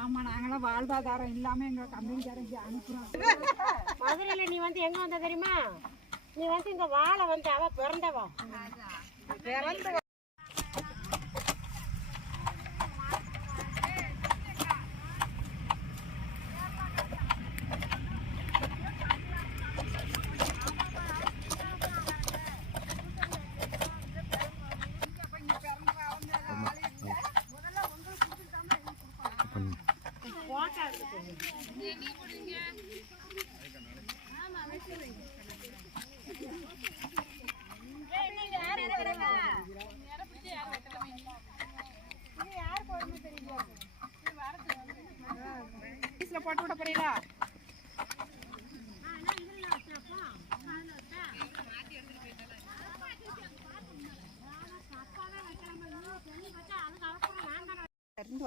ஆமா நாங்களாம் வாழ்வாதாரம் இல்லாம எங்க கம்பெனிக்காரங்க அனுப்புறோம். மதுரையில நீ வந்து எங்க வந்த தெரியுமா? நீ வந்து இங்க வாழ வந்து அவ பிறந்தவா. பிறந்த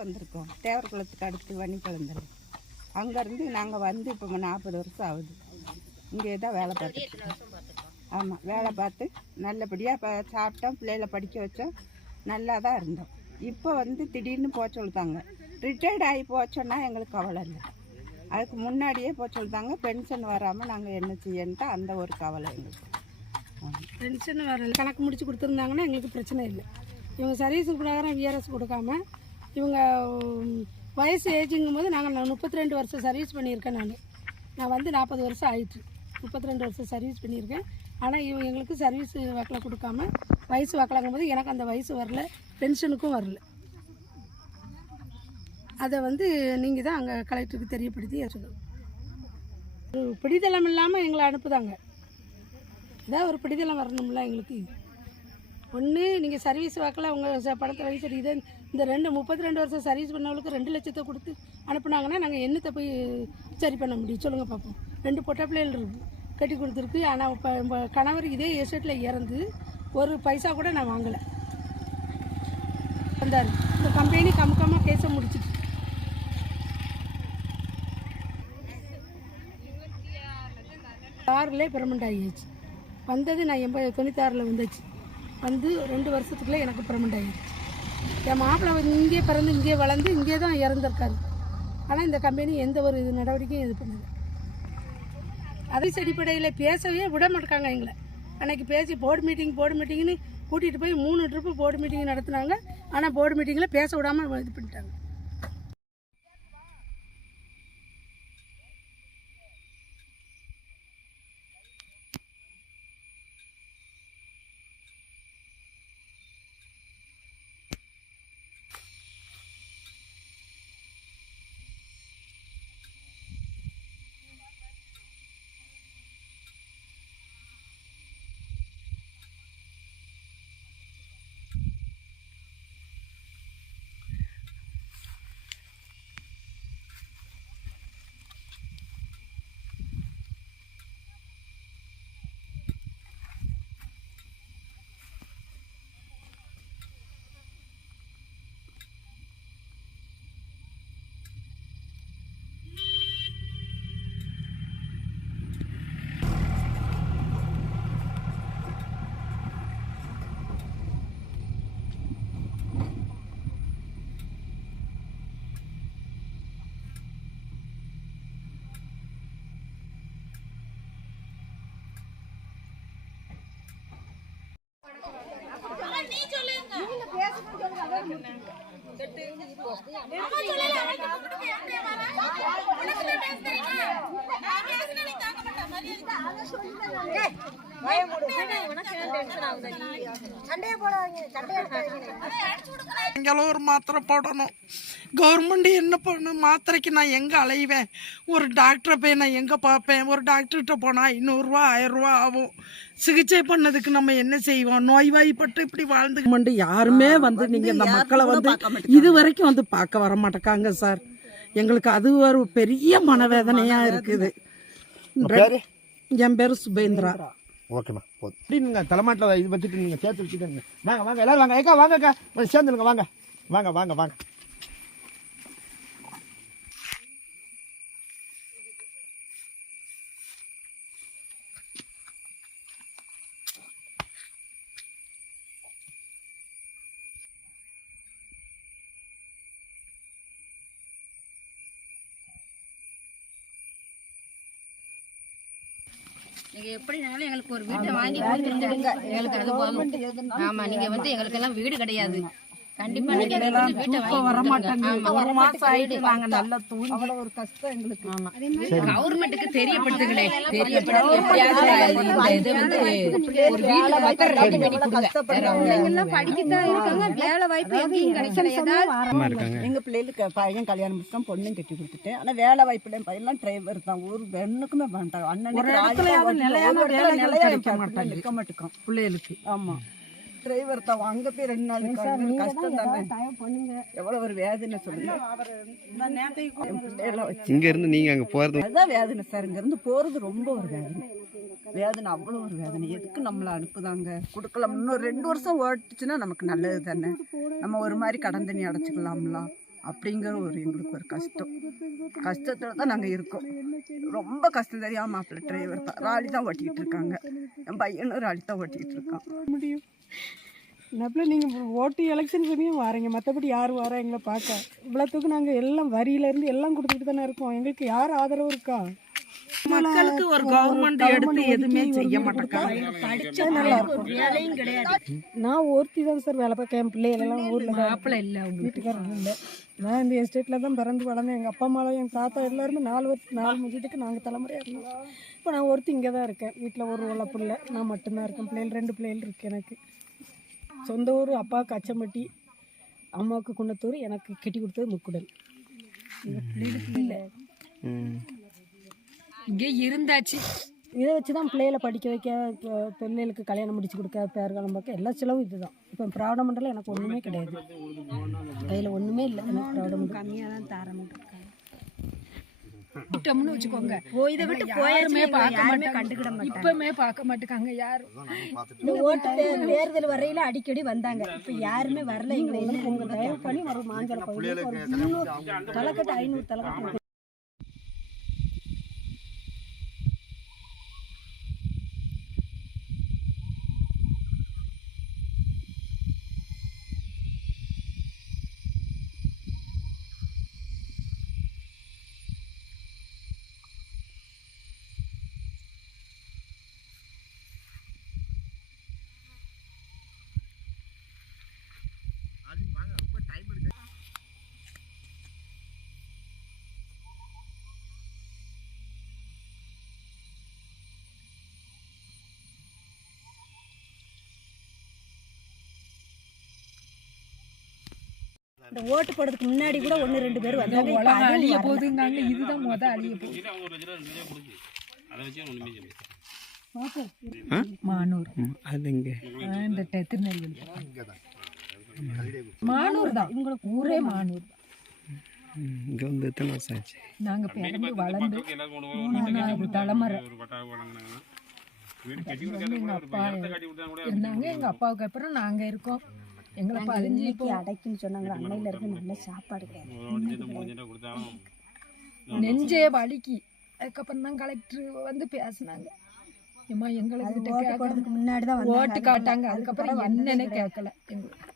வந்திருக்கோம். தேவர்குளத்துக்கு அடுத்து வன்னிக்குளந்தல் அங்கேருந்து நாங்கள் வந்து இப்போ நாற்பது வருஷம் ஆகுது. இங்கே தான் வேலை பார்த்துட்டு ஆமாம் வேலை பார்த்து நல்லபடியாக இப்போ சாப்பிட்டோம் பிள்ளைகளை படிக்க வச்சோம். நல்லா தான் இருந்தோம். இப்போ வந்து திடீர்னு போக சொல்லிட்டாங்க ரிட்டையர்ட் ஆகி போச்சோன்னா எங்களுக்கு கவலை இல்லை. அதுக்கு முன்னாடியே போக சொல்லிட்டாங்க பென்ஷன் வராமல் நாங்கள் என்ன செய்யன்ட்டு அந்த ஒரு கவலை எங்களுக்கு. ஆமாம் பென்ஷன் வரல கணக்கு முடிச்சு கொடுத்துருந்தாங்கன்னா எங்களுக்கு பிரச்சனை இல்லை. இவங்க சர்வீஸுக்கு பிரகாரம் விஆர்எஸ் கொடுக்காம இவங்க வயசு ஏஜுங்கும் போது நாங்கள் நான் முப்பத்தி ரெண்டு வருஷம் சர்வீஸ் பண்ணியிருக்கேன் நான். நான் வந்து நாற்பது வருஷம் ஆயிடுச்சு முப்பத்தி ரெண்டு வருஷம் சர்வீஸ் பண்ணியிருக்கேன். ஆனால் இவங்க எங்களுக்கு சர்வீஸ் வாக்கில் கொடுக்காம வயசு வாக்கலாங்கும் போது எனக்கு அந்த வயசு வரல பென்ஷனுக்கும் வரல. அதை வந்து நீங்கள் தான் அங்கே கலெக்டருக்கு தெரியப்படுத்தி சொல்லணும் ஒரு பிடித்தளம் இல்லாமல் எங்களை அனுப்புதாங்க. இதான் ஒரு பிடித்தளம் வரணும்ல எங்களுக்கு. ஒன்று நீங்கள் சர்வீஸ் வாக்கில் உங்கள் பணத்தை வாங்கி சரி இதை இந்த ரெண்டு முப்பத்தி ரெண்டு வருஷம் சர்வீஸ் பண்ணவங்களுக்கு ரெண்டு லட்சத்தை கொடுத்து அனுப்புனாங்கன்னா நாங்கள் என்னத்தை போய் சரி பண்ண முடியும்? சொல்லுங்கள் பார்ப்போம் ரெண்டு பொட்டை பிள்ளைகள் இருக்கு கட்டி கொடுத்துருக்கு. ஆனால் இப்போ நம்ம கணவர் இதே எஸ்டேட்டில் இறந்து ஒரு பைசா கூட நான் வாங்கலை. வந்தார். இந்த கம்பெனி கமுக்கமாக கேஸை முடிச்சிட்டு. ஆறுலேயே பெர்மனண்ட் ஆகியாச்சு வந்தது நான் எண்பது தொண்ணூத்தாறில் வந்துச்சு. வந்து ரெண்டு வருஷத்துக்குள்ளே எனக்கு பெர்மனண்ட் ஆகிடுச்சு என் மாப்பிள்ளை வந்து இங்கே பிறந்து இங்கே வளர்ந்து இங்கே தான் இறந்துருக்காரு. ஆனால் இந்த கம்பெனி எந்த ஒரு இது நடவடிக்கையும் இது பண்ணுது அதிர்ச்சி அடிப்படையில் பேசவே விட மாட்டாங்க எங்களை. அன்னைக்கு பேசி போர்டு மீட்டிங் போர்டு மீட்டிங்னு கூட்டிகிட்டு போய் மூணு ட்ரிப்பு போர்டு மீட்டிங் நடத்துனாங்க. ஆனால் போர்டு மீட்டிங்கில் பேச விடாமல் இது பண்ணிட்டாங்க. எங்கெல்லாம் ஒரு மாத்திரை போடணும். கவர்மெண்ட் என்ன பண்ணும் மாத்திரைக்கு நான் எங்கே அலைவேன்? ஒரு டாக்டரை போய் நான் எங்கே பார்ப்பேன்? ஒரு டாக்டர்கிட்ட போனால் ஐநூறுரூவா ஆயிரரூவா ஆகும். சிகிச்சை பண்ணதுக்கு நம்ம என்ன செய்வோம்? நோய்வாய்ப்பட்டு இப்படி வாழ்ந்து யாருமே வந்து நீங்கள் இந்த மக்களை வந்து இது வரைக்கும் வந்து பார்க்க வர மாட்டேக்காங்க சார். எங்களுக்கு அது ஒரு பெரிய மனவேதனையாக இருக்குது. என் பேர் சுபேந்திரா. ஓகேம்மா போதும். இப்படி நீங்கள் தலைமாட்டில் இது வச்சுட்டு நீங்கள் சேர்த்து வச்சுக்கோங்க வாங்க வாங்க எல்லாரும் வாங்க. ஏக்கா வாங்கக்கா. கொஞ்சம் சேர்ந்துருங்க வாங்க. வாங்க வாங்க வாங்க. நீங்க எப்படினாலும் எங்களுக்கு ஒரு வீட்டை வாங்கி கொடுத்துருங்க. எங்களுக்கு அது போதும். ஆமா நீங்க வந்து எங்களுக்கு எல்லாம் வீடு கிடையாது. கவர்மெண்ட்டுக்கு தெரியப்படுத்துங்களே. எங்க பிள்ளைகளுக்கு பையன் கல்யாணம் முடிச்சுதான் பொண்ணும் கட்டி கொடுத்துட்டேன். ஆனா வேலை வாய்ப்பு பையன்லாம் டிரைவர் தான் ஒரு பெண்ணுக்குமே வேண்டாம். வேலைகள் கிடைக்க மாட்டேங்குது. நிற்க மாட்டேங்கும் பிள்ளைகளுக்கு. ஆமா. டிரைவர் தான் அங்க போய் ரெண்டு நாள். கஷ்டம் தானே. எவ்வளவு ஒரு வேதனை சொல்லுங்க. இங்க இருந்து நீங்க அங்க போறது அதுதான் வேதனை சார். இங்க இருந்து போறது ரொம்ப ஒரு வேதனை. வேதனை அவ்வளோ ஒரு வேதனை. எதுக்கு நம்மளை அனுப்புதாங்க? கொடுக்கலாம். இன்னும் ரெண்டு வருஷம் ஓட்டுச்சுன்னா நமக்கு நல்லது தானே. நம்ம ஒரு மாதிரி கடன் தண்ணி அடைச்சிக்கலாம்ல. அப்படிங்கிற ஒரு எங்களுக்கு ஒரு கஷ்டம். கஷ்டத்தில் தான் நாங்கள் இருக்கோம். ரொம்ப கஷ்டம் தெரியாம மாப்பிள்ளை டிரைவர் தான். ராலி தான் ஓட்டிக்கிட்டு இருக்காங்க. என் பையனும் ராலி தான் ஓட்டிக்கிட்டு இருக்கான். முடியும். நப்பில் நீங்கள் ஓட்டு எலெக்ஷன் சமயம் வாரீங்க. மற்றபடி யார் வாரா எங்களை பார்க்க. இவ்வளோத்துக்கு நாங்கள் எல்லாம் வரியிலேருந்து எல்லாம் கொடுத்துட்டு தானே இருக்கோம். எங்களுக்கு யார் ஆதரவு இருக்கா? மக்களுக்கு ஒரு கவர்மெண்ட் எடுத்து எதுவுமே செய்ய இருக்கும். நான் ஒருத்தி தான் சார் வேலை பார்க்க. என் பிள்ளைகளெல்லாம் ஊரில் மாப்பிள்ளை இல்ல வீட்டுக்காரங்க இல்லை. நான் இந்த எஸ்டேட்டில் தான் பிறந்து வளர்ந்தேன். எங்கள் அப்பா அம்மாவும் எங்கள் தாத்தா எல்லாருமே நாலு வருஷம் நாலு முடிஞ்சதுக்கு நாங்கள் தலைமுறையாக இருந்தோம். இப்போ நான் ஒருத்தி இங்கே தான் இருக்கேன். வீட்டில் ஒரு உள்ள பிள்ளை. நான் மட்டும்தான் இருக்கேன். பிள்ளைகள் ரெண்டு பிள்ளைகள் இருக்கு எனக்கு. சொந்த ஊர் அப்பாவுக்கு அச்சம்பட்டி அம்மாவுக்கு குன்னத்தூர் எனக்கு கட்டி கொடுத்தது முக்குடல். இல்லை. இங்கே இருந்தாச்சு. இதை வச்சு தான் பிள்ளைகளை படிக்க வைக்க பிள்ளைகளுக்கு கல்யாணம் முடிச்சு கொடுக்க பேர்காலம் பார்க்க எல்லா செலவும் இதுதான். இப்போ பிராவிட மண்டலம் எனக்கு ஒன்றுமே கிடையாது. கையில் ஒன்றுமே இல்லை எனக்கு பிராவிட மண்டலம் கம்மியாக தான் தாரமட்டம் விட்டோம்னு வச்சுக்கோங்க. இதை விட்டு யாருமே பார்க்க மாட்டாங்க. இப்பவுமே பார்க்க மாட்டாங்க யாரும். இந்த ஓட்டு தேர்தல் வரையில அடிக்கடி வந்தாங்க. இப்ப யாருமே வரல எங்களை என்ன பண்ணி ஒரு மாஞ்சல தலைக்கட்டு ஐநூறு தலைக்கட்டு இந்த ஓட்டு போடுறதுக்கு முன்னாடி கூட ஒன்னு ரெண்டு பேர் வந்தாங்க. உலகம் அழிய. போகுதுங்காங்க. இதுதான் முத அழிய போகுது. மானூர். அது இங்க. ஆ, இந்த டெ- திருநெல்வேலி. மானூர் தான். உங்களுக்கு ஊரே மானூர் தான். இங்க வந்து எத்தனை வருஷம் ஆச்சு? நாங்க பிறந்து வளர்ந்து மூணாவது தலைமுறை. வந்து எங்க அப்பா இருந்தாங்க. எங்க அப்பாவுக்கு அப்புறம் நாங்க இருக்கோம். எங்களை பதிஞ்சு இப்போ அடைக்குன்னு சொன்னாங்க. அன்னையில இருந்து நல்ல சாப்பாடு நெஞ்சே வலிக்கு. அதுக்கப்புறம் தான் கலெக்டர் வந்து பேசினாங்க. ஏம்மா எங்களுக்கு முன்னாடி தான் ஓட்டு காட்டாங்க. அதுக்கப்புறம் என்னன்னு கேட்கல. எங்களுக்கு